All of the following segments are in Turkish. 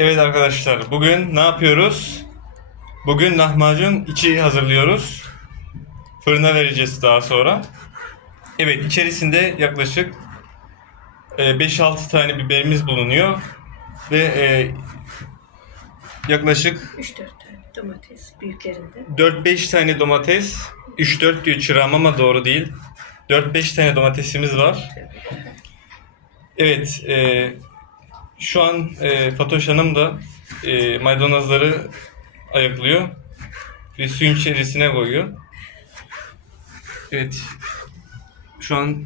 Evet arkadaşlar bugün ne yapıyoruz? Bugün lahmacun içi hazırlıyoruz. Fırına vereceğiz daha sonra. Evet içerisinde yaklaşık e, 5-6 tane biberimiz bulunuyor. Ve e, yaklaşık 3-4 tane domates büyüklerinde. 4-5 tane domates, 3-4 diyor çırağım ama doğru değil. 4-5 tane domatesimiz var. Evet, e, şu an e, Fatoş Hanım da e, maydanozları ayıklıyor ve suyun içerisine koyuyor. Evet, şu an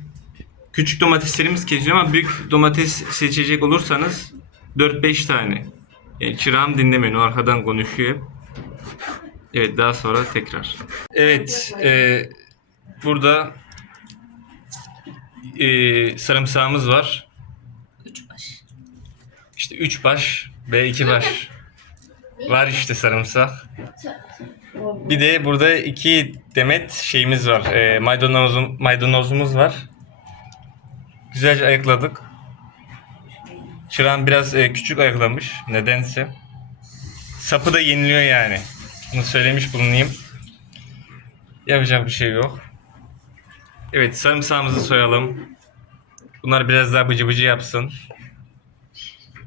küçük domateslerimiz kesiyor ama büyük domates seçecek olursanız 4-5 tane. Yani çırağım dinlemeyin, o arkadan konuşuyor. Evet, daha sonra tekrar. Evet, e, burada e, sarımsağımız var. 3 baş. İşte 3 baş ve 2 baş. Var işte sarımsak. Bir de burada iki demet şeyimiz var. E, maydanozum, maydanozumuz var. Güzelce ayıkladık. Çırağın biraz e, küçük ayıklamış nedense. Sapı da yeniliyor yani. Bunu söylemiş bulunayım. Yapacak bir şey yok. Evet sarımsağımızı soyalım. Bunlar biraz daha bıcı bıcı yapsın.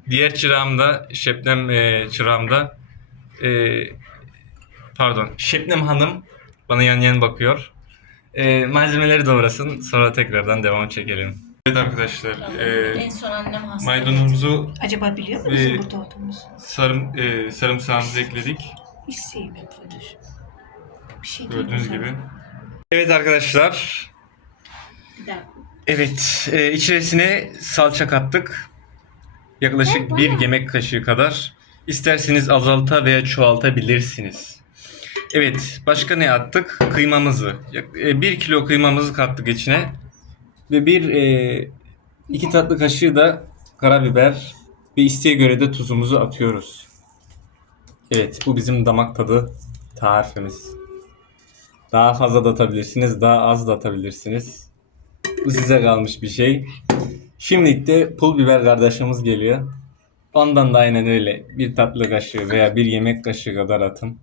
Diğer çırağımda, Şebnem e, çırağımda e, pardon, Şebnem Hanım bana yan yan bakıyor. E, malzemeleri doğrasın, sonra tekrardan devam çekelim. Evet arkadaşlar, e, en son annem hasta. maydanozumuzu, Acaba biliyor musun Ee, burada olduğumuzu? sarım, e, sarımsağımızı ekledik. Hiç. Bir şey Gördüğünüz mi gibi. Evet arkadaşlar? Bir daha. Evet, e, içerisine salça kattık. Yaklaşık bir yemek kaşığı kadar. İsterseniz azalta veya çoğaltabilirsiniz. Evet, başka ne attık? Kıymamızı. Yak- e, bir kilo kıymamızı kattık içine. Ve bir e, iki tatlı kaşığı da karabiber ve isteğe göre de tuzumuzu atıyoruz. Evet, bu bizim damak tadı tarifimiz. Daha fazla da atabilirsiniz, daha az da atabilirsiniz. Bu size kalmış bir şey. Şimdilik de pul biber kardeşimiz geliyor. Ondan da aynen öyle bir tatlı kaşığı veya bir yemek kaşığı kadar atın.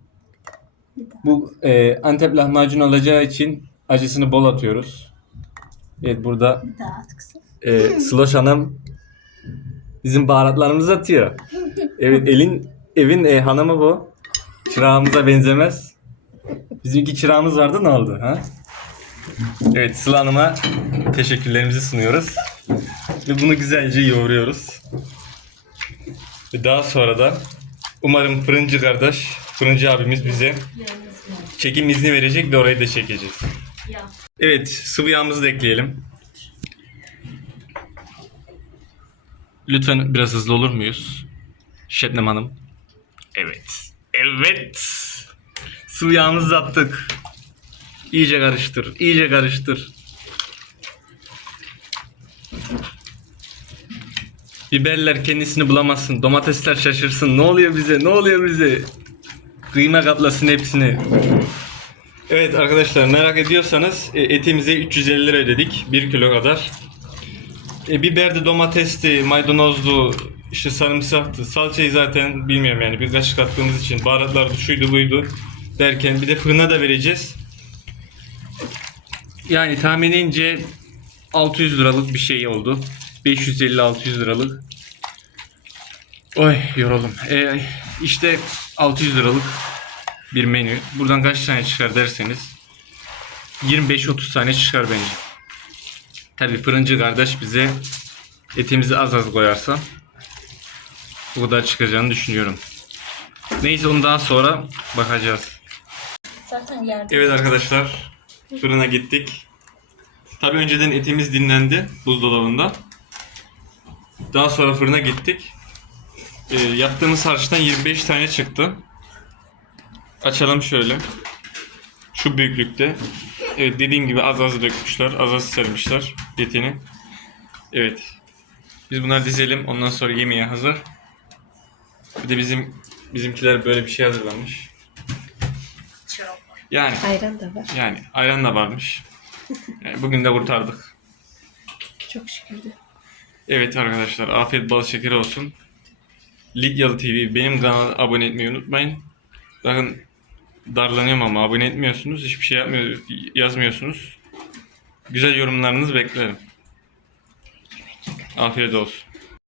Bu e, Antep lahmacun olacağı için acısını bol atıyoruz. Evet burada e, Sloş Hanım bizim baharatlarımızı atıyor. Evet elin evin e, hanımı bu. Çırağımıza benzemez. Bizimki çırağımız vardı ne oldu ha? Evet Sıla Hanım'a teşekkürlerimizi sunuyoruz. Ve bunu güzelce yoğuruyoruz. Ve daha sonra da umarım fırıncı kardeş, fırıncı abimiz bize çekim izni verecek ve orayı da çekeceğiz. Evet, sıvı yağımızı da ekleyelim. Lütfen biraz hızlı olur muyuz? Şebnem Hanım. Evet. Evet. Sıvı yağımızı attık. İyice karıştır. iyice karıştır. Biberler kendisini bulamazsın. Domatesler şaşırsın. Ne oluyor bize? Ne oluyor bize? Kıyma kaplasın hepsini. Evet arkadaşlar merak ediyorsanız e, etimize 350 lira ödedik. 1 kilo kadar. E, biberdi, domatesti, maydanozdu, işte sarımsaktı. Salçayı zaten bilmiyorum yani bir kaşık attığımız için. Baharatlardı, şuydu buydu derken bir de fırına da vereceğiz. Yani tahminince 600 liralık bir şey oldu. 550-600 liralık. Oy yoruldum. E, işte 600 liralık bir menü. Buradan kaç tane çıkar derseniz 25-30 tane çıkar bence. Tabi fırıncı kardeş bize etimizi az az koyarsa bu kadar çıkacağını düşünüyorum. Neyse onu daha sonra bakacağız. Zaten yerde. Evet arkadaşlar fırına gittik. Tabi önceden etimiz dinlendi buzdolabında. Daha sonra fırına gittik. Ee, yaptığımız harçtan 25 tane çıktı. Açalım şöyle. Şu büyüklükte. Evet dediğim gibi az az dökmüşler. Az az sermişler etini. Evet. Biz bunları dizelim. Ondan sonra yemeğe hazır. Bir de bizim bizimkiler böyle bir şey hazırlamış. Yani Ayran da var. yani ayran da varmış. Yani bugün de kurtardık. Çok şükür. Evet arkadaşlar afiyet bal şekeri olsun. Lidyalı TV benim kanala abone etmeyi unutmayın. Bakın darlanıyorum ama abone etmiyorsunuz. Hiçbir şey yapmıyor, yazmıyorsunuz. Güzel yorumlarınızı beklerim. Afiyet olsun.